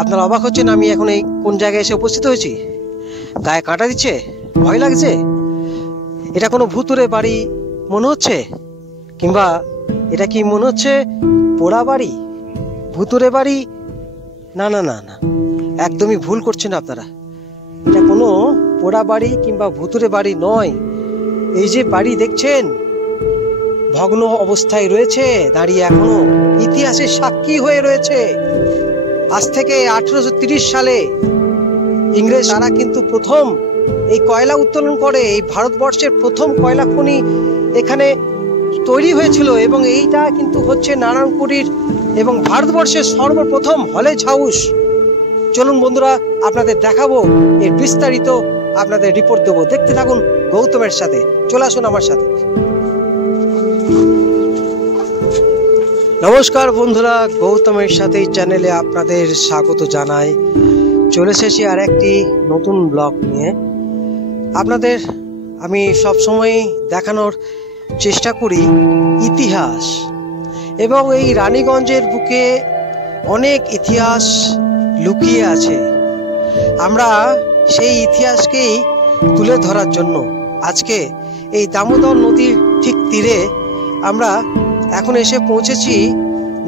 আপনারা অবাক হচ্ছেন আমি এখন এই কোন জায়গায় এসে উপস্থিত হয়েছি। গায়ে কাঁটা দিচ্ছে, ভয় লাগছে। এটা কোনো ভুতুরে বাড়ি মনে হচ্ছে, কিংবা এটা কি মনে হচ্ছে পোড়া বাড়ি, ভুতুরে বাড়ি? না না না না, একদমই ভুল করছেন আপনারা। এটা কোনো পোড়া বাড়ি কিংবা ভুতুরে বাড়ি নয়। এই যে বাড়ি দেখছেন ভগ্ন অবস্থায় রয়েছে, দাঁড়িয়ে এখনো ইতিহাসের সাক্ষী হয়ে রয়েছে। আজ থেকে 1830 সালে ইংরেজ তারা কিন্তু প্রথম এই কয়লা উত্তোলন করে। এই ভারতবর্ষের প্রথম কয়লা খনি এখানে তৈরি হয়েছিল, এবং এইটা কিন্তু হচ্ছে নারায়ণপুরীর এবং ভারতবর্ষের সর্বপ্রথম হলেজ হাউস। চলুন বন্ধুরা, আপনাদের দেখাবো এর বিস্তারিত, আপনাদের রিপোর্ট দেবো। দেখতে থাকুন গৌতমের সাথে, চলে আসুন আমার সাথে। নমস্কার বন্ধুরা, গৌতমের সাথে চ্যানেলে আপনাদের স্বাগত জানাই। চলে এসেছি আর একটি নতুন ব্লগ নিয়ে। আপনাদের আমি সবসময় দেখানোর চেষ্টা করি ইতিহাস, এবং এই রানীগঞ্জের বুকে অনেক ইতিহাস লুকিয়ে আছে। আমরা সেই ইতিহাসকেই তুলে ধরার জন্য আজকে এই দামোদর নদীর ঠিক তীরে আমরা এখন এসে পৌঁছেছি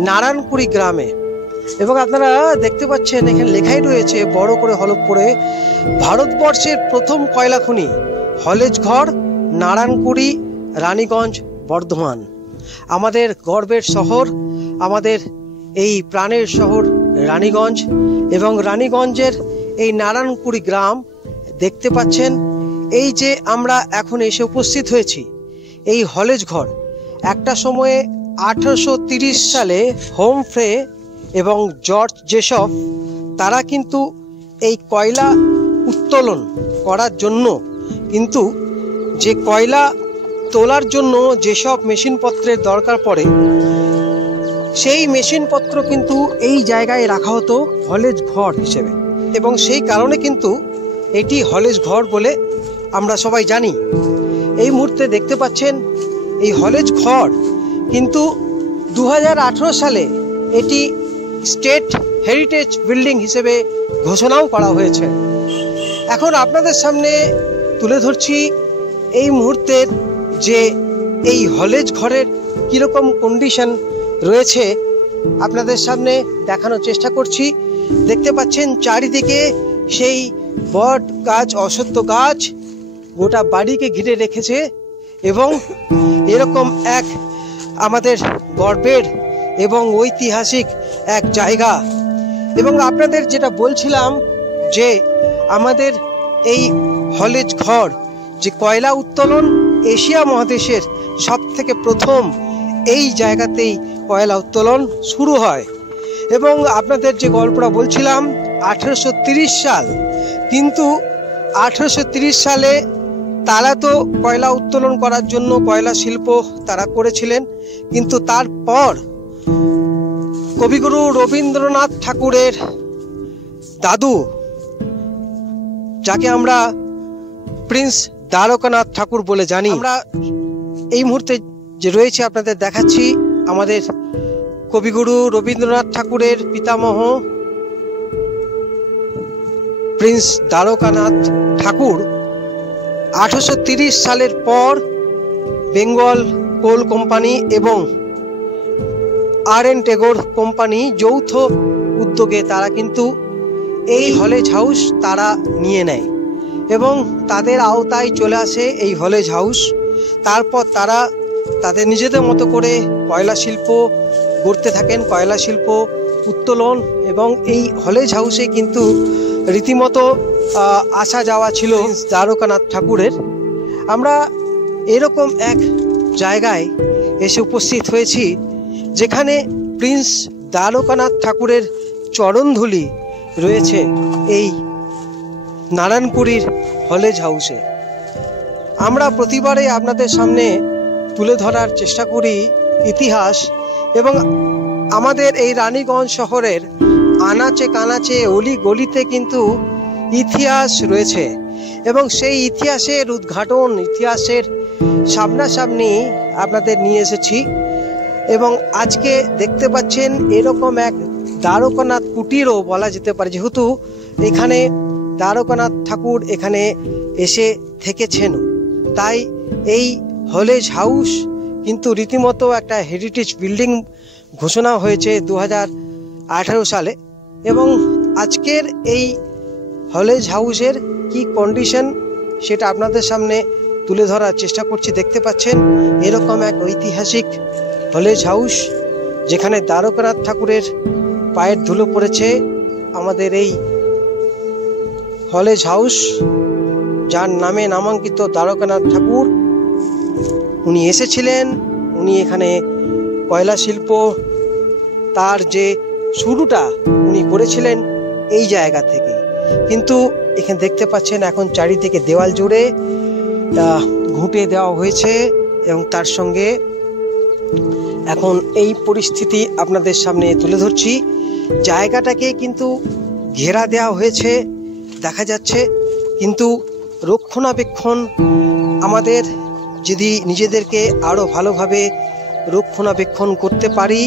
নারায়ণপুরী গ্রামে। এবং আপনারা দেখতে পাচ্ছেন এখানে লেখাই রয়েছে বড় করে হলফ করে, ভারতবর্ষের প্রথম কয়লা খনি হলেজঘর, নারায়ণপুরী, রানীগঞ্জ, বর্ধমান। আমাদের গর্বের শহর, আমাদের এই প্রাণের শহর রানীগঞ্জ, এবং রানীগঞ্জের এই নারায়ণপুরী গ্রাম দেখতে পাচ্ছেন। এই যে আমরা এখন এসে উপস্থিত হয়েছি এই হলেজঘর, একটা সময়ে 1830 সালে হোমফ্রে এবং জর্জ জেসফ তারা কিন্তু এই কয়লা উত্তোলন করার জন্য, কিন্তু যে কয়লা তোলার জন্য যেসব মেশিনপত্রের দরকার পড়ে সেই মেশিনপত্র কিন্তু এই জায়গায় রাখা হতো হলেজ ঘর হিসেবে, এবং সেই কারণে কিন্তু এটি হলেজ ঘর বলে আমরা সবাই জানি। এই মুহূর্তে দেখতে পাচ্ছেন এই হলেজ ঘর কিন্তু 2018 সালে এটি স্টেট হেরিটেজ বিল্ডিং হিসেবে ঘোষণাও করা হয়েছে। এখন আপনাদের সামনে তুলে ধরছি এই মুহূর্তের যে এই হলেজ ঘরের কীরকম কন্ডিশন রয়েছে, আপনাদের সামনে দেখানোর চেষ্টা করছি। দেখতে পাচ্ছেন চারিদিকে সেই বট গাছ, অশ্বত্থ গাছ গোটা বাড়িকে ঘিরে রেখেছে, এবং এরকম এক আমাদের গর্বের এবং ঐতিহাসিক এক জায়গা। এবং আপনাদের যেটা বলছিলাম যে আমাদের এই হলেজ ঘর, যে কয়লা উত্তোলন এশিয়া মহাদেশের সব থেকে প্রথম এই জায়গাতেই কয়লা উত্তোলন শুরু হয়। এবং আপনাদের যে গল্পটা বলছিলাম 1830 সাল, কিন্তু 1830 সালে তারা তো কয়লা উত্তোলন করার জন্য কয়লা শিল্প তারা করেছিলেন, কিন্তু তারপর কবিগুরু রবীন্দ্রনাথ ঠাকুরের দাদু, যাকে আমরা প্রিন্স দ্বারকানাথ ঠাকুর বলে জানি, আমরা এই মুহূর্তে যে রয়েছে আপনাদের দেখাচ্ছি আমাদের কবিগুরু রবীন্দ্রনাথ ঠাকুরের পিতামহ প্রিন্স দ্বারকানাথ ঠাকুর 1830 সালের পর বেঙ্গল কোল কোম্পানি এবং আর.এন. টেগোর কোম্পানি যৌথ উদ্যোগে তারা কিন্তু এই হলেজ হাউস তারা নিয়ে নেয়, এবং তাদের আওতায় চলে আসে এই হলেজ হাউস। তারপর তারা তাদের নিজেদের মতো করে কয়লা শিল্প গড়তে থাকেন, কয়লা শিল্প উত্তোলন, এবং এই হলেজ হাউসে কিন্তু রীতিমতো আসা যাওয়া ছিল দ্বারকানাথ ঠাকুরের। আমরা এরকম এক জায়গায় এসে উপস্থিত হয়েছি যেখানে প্রিন্স দ্বারকানাথ ঠাকুরের চরণধূলি রয়েছে এই নারায়ণপুরীর হলেজ হাউসে। আমরা প্রতিবারে আপনাদের সামনে তুলে ধরার চেষ্টা করি ইতিহাস, এবং আমাদের এই রানীগঞ্জ শহরের আনাচে কানাচে অলি গলিতে কিন্তু ইতিহাস রয়েছে, এবং সেই ইতিহাসের উদ্ঘাটন, ইতিহাসের সামনাসামনি আপনাদের নিয়ে এসেছি। এবং আজকে দেখতে পাচ্ছেন এরকম এক দ্বারকানাথ কুটিরও বলা যেতে পারে, যেহেতু এখানে দ্বারকানাথ ঠাকুর এখানে এসে থেকেছেন, তাই এই হলেজ হাউস কিন্তু রীতিমতো একটা হেরিটেজ বিল্ডিং ঘোষণা হয়েছে 2018 সালে। এবং আজকের এই হলেজ হাউসের কি কন্ডিশন সেটা আপনাদের সামনে তুলে ধরার চেষ্টা করছি। দেখতে পাচ্ছেন এরকম এক ঐতিহাসিক হলেজ হাউস, যেখানে দ্বারকানাথ ঠাকুরের পায়ের ধুলো পড়েছে। আমাদের এই হলেজ হাউস, যার নামে নামাঙ্কিত দ্বারকানাথ ঠাকুর, উনি এসেছিলেন, উনি এখানে কয়লা শিল্প তার যে শুরুটা উনি করেছিলেন এই জায়গা থেকে। কিন্তু এখানে দেখতে পাচ্ছেন এখন চারিদিকে দেওয়াল জুড়ে ঘুঁটে দেওয়া হয়েছে এবং তার সঙ্গে এখন এই পরিস্থিতি আপনাদের সামনে তুলে ধরছি। জায়গাটাকে কিন্তু ঘেরা দেওয়া হয়েছে দেখা যাচ্ছে, কিন্তু রক্ষণাবেক্ষণ আমাদের যদি নিজেদেরকে আরও ভালোভাবে রক্ষণাবেক্ষণ করতে পারি,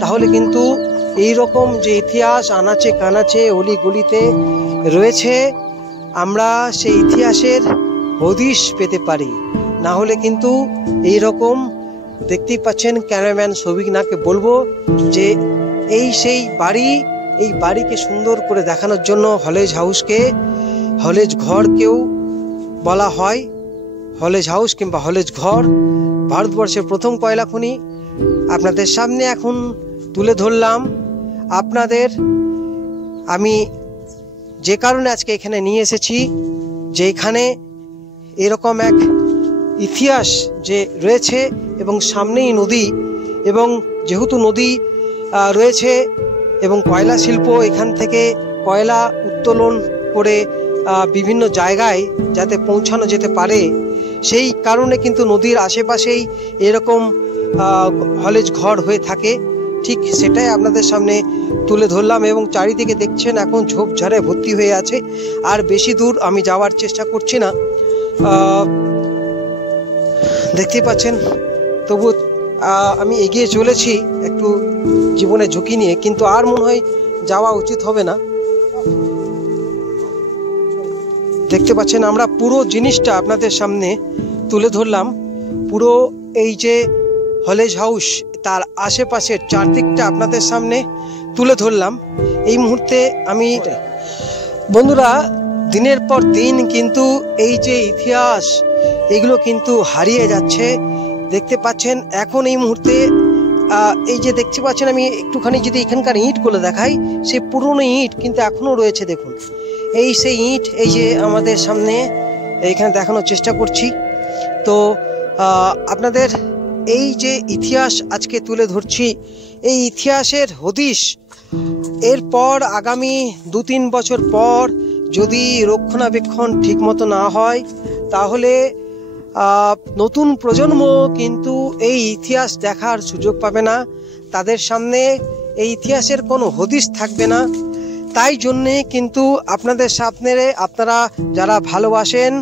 তাহলে কিন্তু এই রকম যে ইতিহাস আনাচে কানাচে অলিগলিতে রয়েছে, আমরা সেই ইতিহাসের হদিশ পেতে পারি। না হলে কিন্তু এই রকম দেখতেই পাচ্ছেন, ক্যামেরাম্যান সবিকনাকে বলবো যে এই সেই বাড়ি, এই বাড়িকে সুন্দর করে দেখানোর জন্য হলেজ হাউসকে হলেজ ঘরকেও বলা হয়। হলেজ হাউস কিংবা হলেজ ঘর ভারতবর্ষের প্রথম কয়লা খনি আপনাদের সামনে এখন তুলে ধরলাম। আপনাদের আমি যে কারণে আজকে এখানে নিয়ে এসেছি, যে এখানে এরকম এক ইতিহাস যে রয়েছে এবং সামনেই নদী, এবং যেহেতু নদী রয়েছে এবং কয়লা শিল্প এখান থেকে কয়লা উত্তোলন করে বিভিন্ন জায়গায় যাতে পৌঁছানো যেতে পারে, সেই কারণে কিন্তু নদীর আশেপাশেই এরকম হলেজ ঘর হয়ে থাকে। ঠিক সেটাই আপনাদের সামনে তুলে ধরলাম এবং চারিদিকে দেখছেন এখন ঝোপঝাড়ে ভর্তি হয়ে আছে। আর বেশি দূর আমি যাওয়ার চেষ্টা করছি না, দেখতেই পাচ্ছেন, তবু আমি এগিয়ে চলেছি একটু জীবনে ঝুঁকি নিয়ে, কিন্তু আর মনে হয় যাওয়া উচিত হবে না। দেখতে পাচ্ছেন আমরা পুরো জিনিসটা আপনাদের সামনে তুলে ধরলাম। পুরো এই যে হলেজ হাউস তার আশেপাশের চারদিকটা আপনাদের সামনে তুলে ধরলাম। এই মুহূর্তে আমি বন্ধুরা, দিনের পর দিন কিন্তু এই যে ইতিহাস এগুলো কিন্তু হারিয়ে যাচ্ছে। দেখতে পাচ্ছেন এখন এই মুহূর্তে এই যে দেখতে পাচ্ছেন, আমি একটুখানি যদি এখানকার ইঁটগুলো দেখাই, সেই পুরনো ইঁট কিন্তু এখনো রয়েছে। দেখুন এই সেই ইঁট, এই যে আমাদের সামনে এইখানে দেখানোর চেষ্টা করছি। তো আপনাদের এই যে ইতিহাস আজকে তুলে ধরছি, এই ইতিহাসের হদিশ এরপর আগামী 2-3 বছর পর যদি রক্ষণাবেক্ষণ ঠিকমতো না হয়, তাহলে নতুন প্রজন্ম কিন্তু এই ইতিহাস দেখার সুযোগ পাবে না, তাদের সামনে এই ইতিহাসের কোনো হদিশ থাকবে না। তাই জন্যে কিন্তু আপনাদের সামনে, আপনারা যারা ভালোবাসেন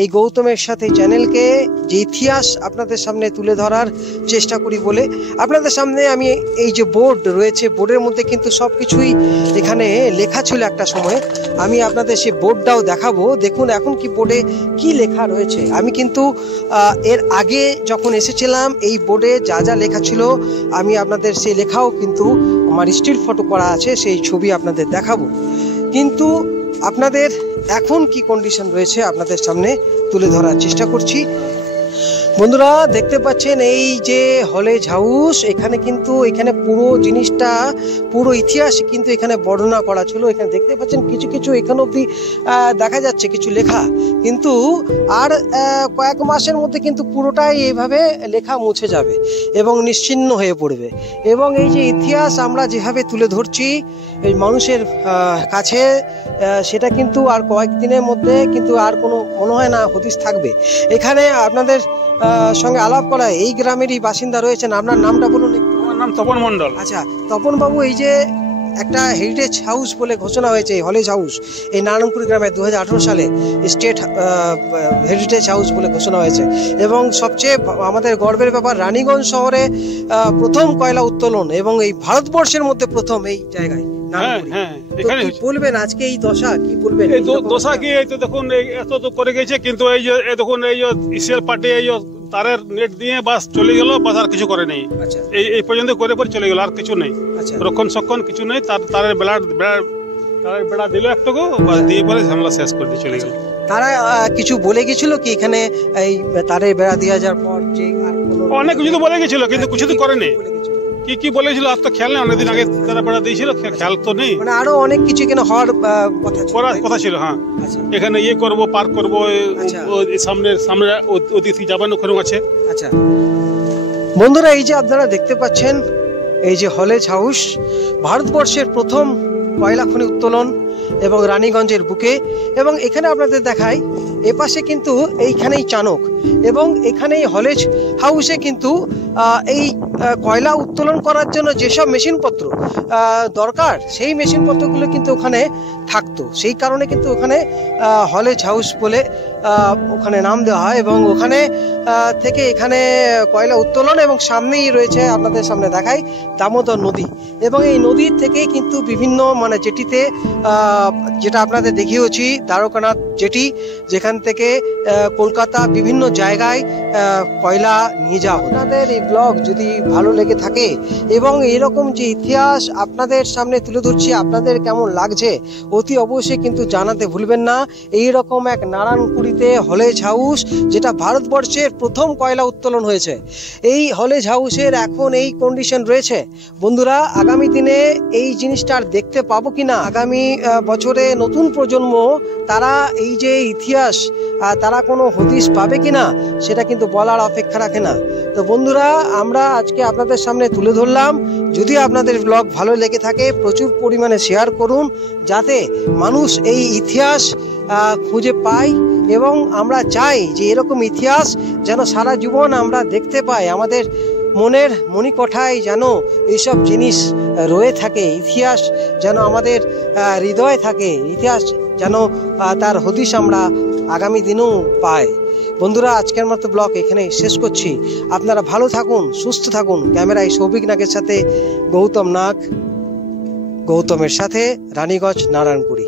এই গৌতমের সাথে চ্যানেলকে, যে ইতিহাস আপনাদের সামনে তুলে ধরার চেষ্টা করি বলে আপনাদের সামনে আমি এই যে বোর্ড রয়েছে, বোর্ডের মধ্যে কিন্তু সব কিছুই এখানে লেখা ছিল একটা সময়। আমি আপনাদের সেই বোর্ডটাও দেখাবো। দেখুন এখন কি বোর্ডে কি লেখা রয়েছে। আমি কিন্তু এর আগে যখন এসেছিলাম এই বোর্ডে যা যা লেখা ছিল আমি আপনাদের সেই লেখাও কিন্তু আমার স্টিল ফটো করা আছে, সেই ছবি আপনাদের দেখাবো। কিন্তু আপনাদের এখন কি কন্ডিশন রয়েছে আপনাদের সামনে তুলে ধরার চেষ্টা করছি। বন্ধুরা দেখতে পাচ্ছেন এই যে হলেজ হাউস, এখানে কিন্তু এখানে পুরো জিনিসটা, পুরো ইতিহাস কিন্তু এখানে বর্ণনা করা ছিল। এখানে দেখতে পাচ্ছেন কিছু কিছু এখানে অবধি দেখা যাচ্ছে কিছু লেখা, কিন্তু আর কয়েক মাসের মধ্যে কিন্তু পুরোটাই এইভাবে লেখা মুছে যাবে এবং নিশ্চিহ্ন হয়ে পড়বে। এবং এই যে ইতিহাস আমরা যেভাবে তুলে ধরছি এই মানুষের কাছে, সেটা কিন্তু আর কয়েকদিনের মধ্যে কিন্তু আর কোনো মনে হয় না হদিশ থাকবে। এখানে আপনাদের সঙ্গে আলাপ করা এই গ্রামেরই বাসিন্দা রয়েছেন, আপনার নামটা বলুন একটু। আমার নাম তপন মণ্ডল। আচ্ছা তপন বাবু, এই যে একটা হেরিটেজ হাউস বলে ঘোষণা হয়েছে হলেজ হাউস, এই নারায়ণপুর গ্রামে 2018 সালে স্টেট হেরিটেজ হাউস বলে ঘোষণা হয়েছে। এবং সবচেয়ে আমাদের গর্বের ব্যাপার, রানীগঞ্জ শহরে প্রথম কয়লা উত্তোলন এবং এই ভারতবর্ষের মধ্যে প্রথম এই জায়গায়। বলবেন আজকে এই দশা কি বলবেন? এই দশা কি, এই তো দেখুন এত তো করে গেছে, কিন্তু এই যে দেখুন এই ইসিএল পার্টি এই তারের নেট দিয়ে বাস চলে গেল, বাস আর কিছু করে নেই। এই পর্যন্ত করে পরে চলে গেল, আর কিছু নেই, রক্ষণ সক্ষণ কিছু নেই। তারের বেড়া দিল একটুকু, বাস দিয়ে পরে ঝামেলা শেষ করে দিয়ে চলে গেল। তারা কিছু বলে গেছিল কি এখানে এই তারের বেড়া দিয়ে যাওয়ার পর যে অনেক কিছু তো বলে গেছিল, কিন্তু কিছু তো করে নেই। কি কি বলেছিল আর তো খেয়াল নেই, অনেকদিন আগে তারা বেড়া দিয়েছিল, খেয়াল তো নেই। মানে আরো অনেক কিছু এখানে হওয়ার কথা ছিল। হ্যাঁ, এখানে ইয়ে করবো, পার্ক করবো, সামনে অতিথি যাবেন ওখানে আছে। আচ্ছা বন্ধুরা, এই যে আপনারা দেখতে পাচ্ছেন এই যে হলেজ হাউস, ভারতবর্ষের প্রথম কয়লা খনি উত্তোলন এবং রানীগঞ্জের বুকে। এবং এখানে আপনাদের দেখাই, এপাশে কিন্তু এইখানেই চানক, এবং এখানেই হলেজ হাউসে কিন্তু এই কয়লা উত্তোলন করার জন্য যেসব মেশিনপত্র দরকার, সেই মেশিনপত্রগুলো কিন্তু ওখানে থাকতো। সেই কারণে কিন্তু ওখানে হলেজ হাউস বলে ওখানে নাম দেওয়া হয়। এবং ওখানে থেকে এখানে কয়লা উত্তোলন, এবং সামনেই রয়েছে, আপনাদের সামনে দেখাই, দামোদর নদী। এবং এই নদীর থেকেই কিন্তু বিভিন্ন মানে জেটিতে, যেটা আপনাদের দেখিয়েছি দ্বারকানাথ জেটি, যেখান থেকে কলকাতা বিভিন্ন জায়গায় কয়লা নিয়ে যাওয়া। আপনাদের এই ব্লগ যদি ভালো লেগে থাকে এবং এরকম যে ইতিহাস আপনাদের সামনে তুলে ধরছি, আপনাদের কেমন লাগছে অতি অবশ্যই কিন্তু জানাতে ভুলবেন না। এইরকম এক নারায়ণপুরীতে হলেজ হাউস, যেটা ভারতবর্ষের প্রথম কয়লা উত্তোলন হয়েছে, এই হলেজ হাউসের এখন এই কন্ডিশন রয়েছে। বন্ধুরা, আগামী দিনে এই জিনিসটা আর দেখতে পাবো কিনা, আগামী বছরে নতুন প্রজন্ম তারা এই যে ইতিহাস তারা কোনো হদিশ পাবে কিনা, সেটা কিন্তু বলার অপেক্ষা রাখে না। তো বন্ধুরা, আমরা আজকে আপনাদের সামনে তুলে ধরলাম। যদি আপনাদের ব্লগ ভালো লেগে থাকে, প্রচুর পরিমাণে শেয়ার করুন, যাতে মানুষ এই ইতিহাস খুঁজে পায়। এবং আমরা চাই যে এরকম ইতিহাস যেন সারা জীবন আমরা দেখতে পাই, আমাদের মনের মণিকোঠায় যেন এইসব জিনিস রয়ে থাকে, ইতিহাস যেন আমাদের হৃদয়ে থাকে, ইতিহাস যেন তার হদিশ আমরা আগামী দিনেও পাই। বন্ধুরা, আজকের মতো ব্লগ এখানেই শেষ করছি। আপনারা ভালো থাকুন, সুস্থ থাকুন। ক্যামেরায় সৌভিক নাগের সাথে গৌতম নাগ, গৌতমের সাথে রানীগঞ্জ, নারায়ণপুরী।